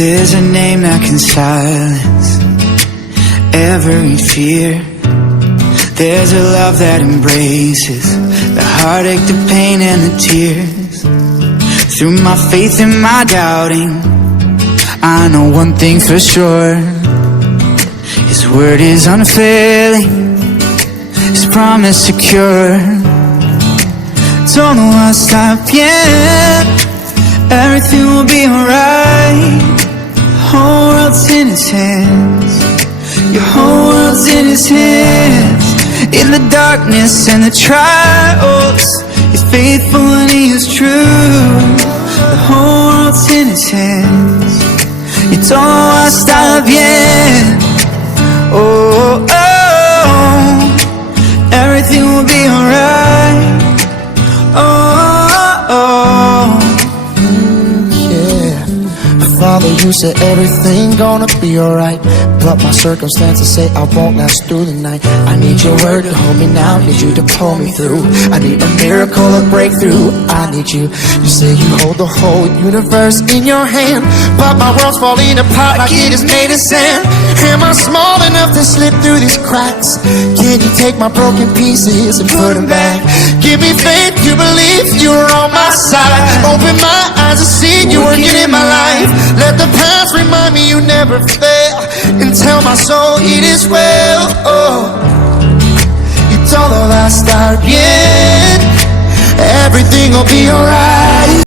There's a name that can silence every fear. There's a love that embraces the heartache, the pain, and the tears. Through my faith and my doubting, I know one thing for sure: His word is unfailing, His promise secure. Don't know why I stop, yeah. Everything will be alright. Whole world's in His hands. Your whole world's in His hands. In the darkness and the trials, He's faithful and He is true. The whole world's in His hands. You don't know why I stop, yeah. Oh, oh, everything will be alright. Oh, oh, yeah. Father, you said everything gonna be alright, but my circumstances say I won't last through the night. I need your word to hold me now, need you to pull me through. I need a miracle, a breakthrough, I need you. You say you hold the whole universe in your hand, but my world's falling apart like it is made of sand. Am I small enough to slip through these cracks? Can you take my broken pieces and put them back? Give me faith to believe you're on my side. Open my eyes to see you working in my life. Let the past remind me you never fail, and tell my soul it is well. Oh, you don't know I start yet. Everything will be alright.